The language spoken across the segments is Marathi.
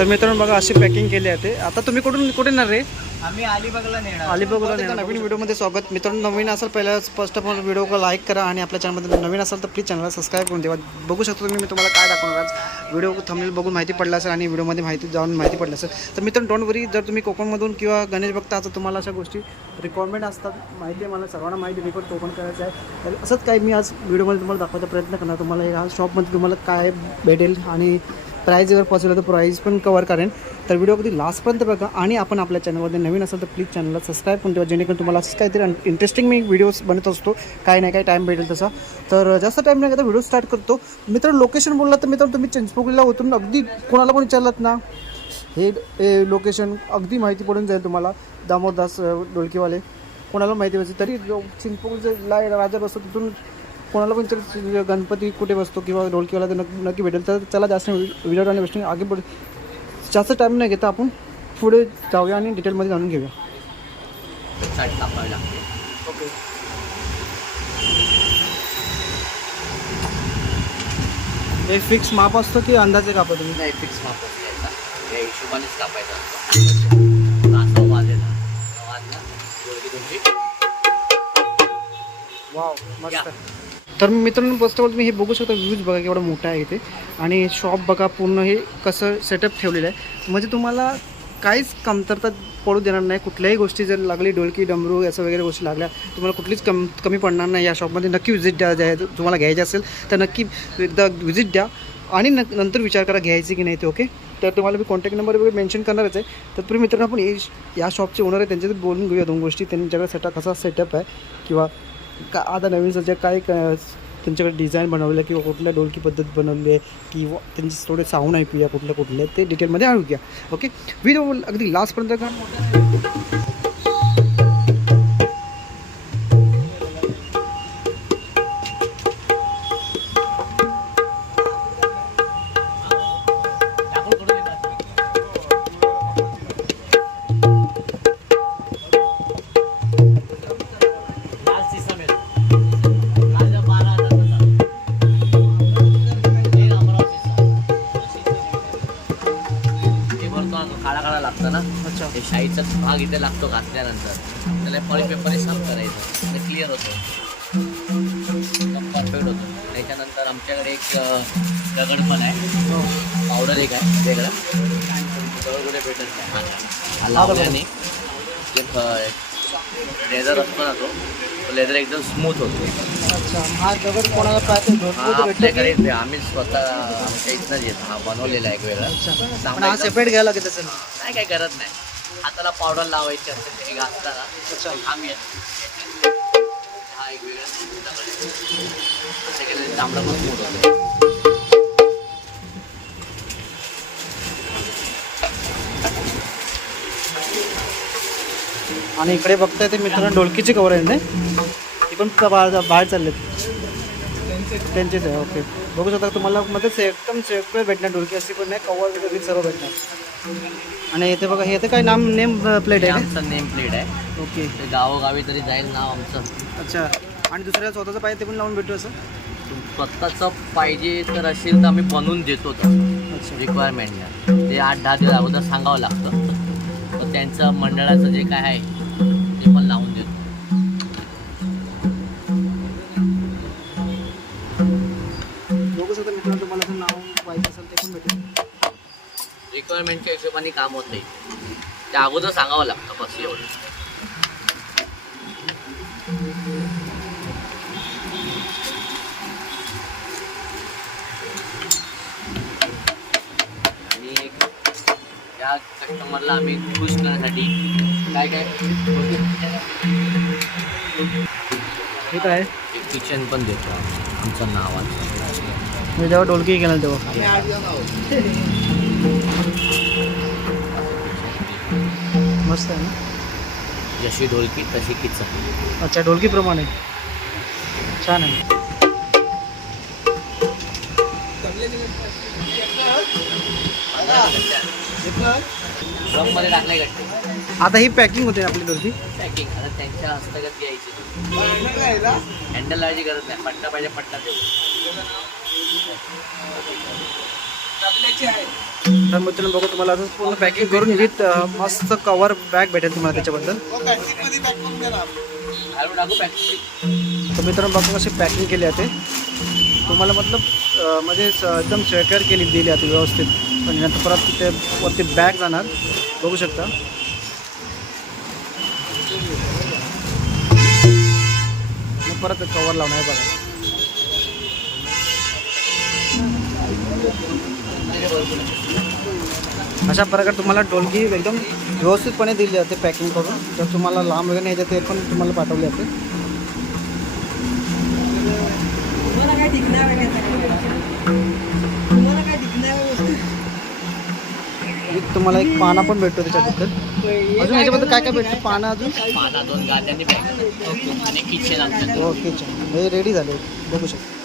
तर मित्रांनो बघा अशी पॅकिंग केली आहे ते. आता तुम्ही कुठून कुठे येणार रे? आम्ही अलिबागला नेणार. अलिबागला नेणार. नवीन व्हिडिओमध्ये स्वागत. मित्रांनो नवीन असेल पहिला first of all video like करा आणि आपल्या चॅनलमध्ये नवीन असेल तर प्लीज चॅनलला सबस्क्राईब करून देवा बघू शकतो तुम्ही मी तुम्हाला काय दाखवणार आज. व्हिडिओ थंबनेल बघून माहिती पडला असेल आणि व्हिडिओमध्ये माहिती जाऊन माहिती पडलं असेल. तर मित्रांनो डोंट वरी जर तुम्ही कोकणमधून किंवा गणेश बघता तर तुम्हाला अशा गोष्टी रिक्वायरमेंट असतात. माहिती आहे मला सर्वांना माहिती तो पण करायचं आहे. तर असंच काही मी आज व्हिडिओमध्ये तुम्हाला दाखवायचा प्रयत्न करणार. तुम्हाला ह्या शॉपमध्ये तुम्हाला काय भेटेल आणि प्राईज जर पॉसिबल तर प्राईज पण कवर करेन. तर व्हिडिओ कधी लास्टपर्यंत बघा आणि आपण आपल्या चॅनलमध्ये नवीन असेल तर प्लीज चॅनलला सबस्क्राईब करून ठेवा. जेणेकरून तुम्हाला असंच काहीतरी इंटरेस्टिंग मी व्हिडिओज बनत असतो. काय नाही काय टाईम भेटेल तसा. तर जास्त टाईम नाही आता व्हिडिओ स्टार्ट करतो. मित्र लोकेशन बोलला तर मित्र तुम्ही चिंचपोकलीला उतरून अगदी कोणाला पण विचारलात ना हे हे लोकेशन अगदी माहिती पडून जाईल तुम्हाला. दामोदास डोलकीवाले. कोणाला माहिती पाहिजे तरी चिंचपोकलीला राजा बसतो तिथून कोणाला पण विचार गणपती कुठे बसतो किंवा ढोलकीवाला तर नक्की नक्की भेटेल तर चला जास्त व्हिडिओ आणि गोष्टी आगे पुढे जास्त टाईम नाही घेता आपण. पुढे जाऊया आणि डिटेलमध्ये जाणून घेऊया. ओके हे फिक्स माप असतं की अंदाजे कापा तुम्ही? नाही फिक्स माप घ्यायचा या हिशोबानेच कापायचा असतो. असं वाजेला वाव. मस्त. तर मित्रांनो फर्स्ट ऑफ ऑल तुम्ही हे बघू शकता व्ह्यूज बघा केवढा मोठा आहे इथे. आणि शॉप बघा पूर्ण हे कसं सेटअप ठेवलेलं आहे. म्हणजे तुम्हाला काहीच कमतरता पडू देणार नाही. कुठल्याही गोष्टी जर लागली डोलकी डमरू याचं वगैरे गोष्टी लागल्या तुम्हाला कुठलीच कम कमी पडणार नाही. या शॉपमध्ये नक्की व्हिजिट द्या द्या तुम्हाला घ्यायचे असेल तर नक्की एकदा व्हिजिट द्या. आणि न नंतर विचार करा घ्यायची की नाही ते ओके तर तुम्हाला मी कॉन्टॅक्ट नंबर वगैरे मेन्शन करणारच आहे. तत्पूर्वी मित्रांनो आपण या शॉपचे ओनर आहे त्यांच्याशी बोलून घेऊया दोन गोष्टी. त्यांच्याकडे सेटअप कसा सेटअप आहे किंवा का आता नवीन सध्या काय क- त्यांच्याकडे डिझाईन बनवलं किंवा कुठल्या डोलकी पद्धत बनवली आहे किंवा त्यांचे थोडे साऊंड ऐकूया कुठल्या कुठल्या ते डिटेलमध्ये ऐकूया ओके व्हिडिओ अगदी लास्टपर्यंत का ते शाईचा भाग इथे लागतो घातल्यानंतर. त्याला पेपरने साफ करायचं. म्हणजे क्लिअर होतं. परफेक्ट होतं. त्याच्यानंतर आमच्याकडे एक दगड पण आहे. पावडर एक आहे वेगळा. दगड कुठे भेटत नाही. लावल्याने लेदर असतो ना तो. लेदर एकदम स्मूथ होतो. अच्छा हा दगड कोणाला पाहतो आपल्याकडे आम्ही स्वतः आमच्या इथनंच येतो. हा बनवलेला आहे एक वेगळा. सेपरेट घ्यायला लागेल तसं नाही काय करत नाही. हाताला पावडर लावायची असते ते घासताना अच्छा. हा एक वेगळा. असं केलं पण होतो आणि इकडे बघताय ते मित्रांनो डोलकीची कवर आहे ना? ती पण बाहेर बाहेर चाललेत. त्यांचेच आहे ओके बघू शकता तुम्हाला मध्ये से- एकदम सेपरेट भेटणार डोलकी अशी पण नाही कवर वगैरे सर्व भेटणार. आणि इथे बघा हे इथे काय नाम नेम प्लेट आहे आमचं नेम प्लेट आहे. ओके. ते गावोगावी तरी जाईल नाव आमचं. अच्छा. आणि दुसऱ्या स्वतःचं पाहिजे ते पण लावून भेटू असं? स्वतःचं पाहिजे तर असेल तर आम्ही बनवून देतो तसं अच्छा. रिक्वायरमेंट ते आठ दहा दिवस अगोदर सांगावं लागतं. तर त्यांचं मंडळाचं जे काय आहे ते पण लावून रिक्वायरमेंटच्या हिशोबाने काम होत नाही. ते अगोदर सांगावं लागतं बस एवढं. आणि या कस्टमरला आम्ही खुश करण्यासाठी काय काय हे काय एक किचन पण देतो. आमचं नावाचं मी जेव्हा डोलकी केलं तेव्हा. मस्त आहे ना? जशी ढोलकी तशी किचन. अच्छा ढोलकीप्रमाणे. छान आहे. ड्रममध्ये टाकले गट्टे आता ही पॅकिंग होते आपली ढोलकी पॅकिंग आता त्यांच्या हस्तगत घ्यायची. हँडल लावायची गरज नाही. पट्टा पाहिजे पट्टा देऊ. तर मित्रांनो बघू तुम्हाला असं पूर्ण पॅकिंग करून विथ मस्त कवर बॅग भेटेल तुम्हाला त्याच्याबद्दल. पॅकेट तर मित्रांनो बघू कशी पॅकिंग केली आहे ते. तुम्हाला मतलब म्हणजे एकदम शेकर केली दिली आहे ती व्यवस्थित. आणि नंतर परत तिथे वरती बॅग जाणार. बघू शकता. मग परत कवर लावणार आहे बघा. अशा प्रकारे तुम्हाला डोलकी एकदम व्यवस्थितपणे दिली जाते पॅकिंग करून. जर तुम्हाला लांब वगैरे न्यायचं ते पण तुम्हाला पाठवले जाते. तुम्हाला एक पाना पण भेटतो त्याच्याबद्दल. अजून याच्याबद्दल काय काय भेटतं? पानं अजून? पाना दोन गाद्यांनी आणि किचन ओके हे रेडी झाले. बघू शकता.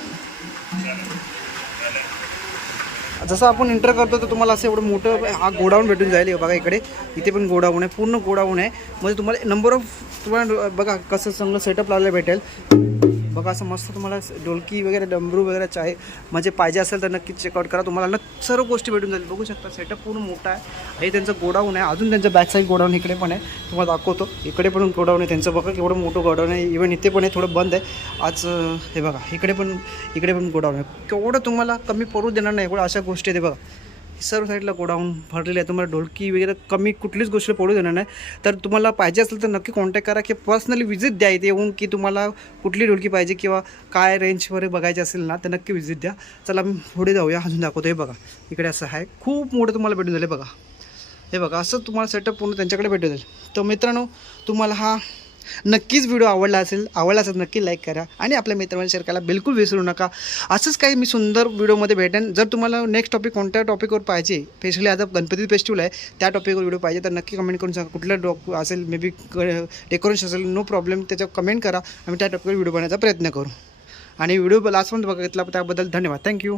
जसं आपण इंटर करतो तर तुम्हाला असं एवढं मोठं हा गोडाऊन भेटून जाईल. बघा इकडे. इथे पण गोडाऊन आहे पूर्ण गोडाऊन आहे. म्हणजे तुम्हाला नंबर ऑफ तुम्हाला बघा कसं चांगलं सेटअप लावलं भेटेल. बघा असं मस्त तुम्हाला डोलकी वगैरे डमरू वगैरे चाय म्हणजे पाहिजे असेल तर नक्कीच चेकआउट करा. तुम्हाला न सर्व गोष्टी भेटून जाईल बघू शकता सेटअप पूर्ण मोठा आहे. हे त्यांचं गोडाऊन आहे. अजून त्यांचं बॅक साईड गोडाऊन इकडे पण आहे. तुम्हाला दाखवतो. इकडे पण गोडाऊन आहे त्यांचं. बघा केवढं मोठं गोडाऊन आहे. इवन इथे पण आहे थोडं बंद आहे. आज हे बघा इकडे पण इकडे पण गोडाऊन आहे. केवढं तुम्हाला कमी पडू देणार नाही. एवढं अशा गोष्टी आहे ते बघा. सर्व साईडला गोडाऊन भरलेले आहे. तुम्हाला ढोलकी वगैरे कमी कुठलीच गोष्ट पडू देणार नाही. तर तुम्हाला पाहिजे असेल तर नक्की कॉन्टॅक्ट करा की पर्सनली व्हिजिट द्या इथे येऊन की तुम्हाला कुठली ढोलकी पाहिजे किंवा काय रेंजवर बघायची असेल ना तर नक्की व्हिजिट द्या. चला मी पुढे जाऊया. अजून दाखवतो. हे बघा इकडे असं आहे. खूप मोठं तुम्हाला भेटून झालं बघा. हे बघा असं तुम्हाला सेटअप पूर्ण त्यांच्याकडे भेटून जाईल. तर मित्रांनो तुम्हाला हा नक्कीच व्हिडिओ आवडला असेल आवडला असेल नक्की लाईक करा आणि आपल्या मित्रांना शेअर करायला बिलकुल विसरू नका. असंच काही मी सुंदर व्हिडिओमध्ये भेटेन. जर तुम्हाला नेक्स्ट टॉपिक कोणत्या टॉपिकवर पाहिजे स्पेशली आता गणपती फेस्टिवल आहे त्या टॉपिकवर व्हिडिओ पाहिजे तर नक्की कमेंट करून सांगा. कुठलं डॉक असेल मे बी डेकोरेशन असेल नो प्रॉब्लेम त्याच्यावर कमेंट करा. आम्ही त्या टॉपिकवर व्हिडिओ बनवायचा प्रयत्न करू. आणि व्हिडिओ लास्टपर्यंत बघितला त्याबद्दल धन्यवाद. थँक्यू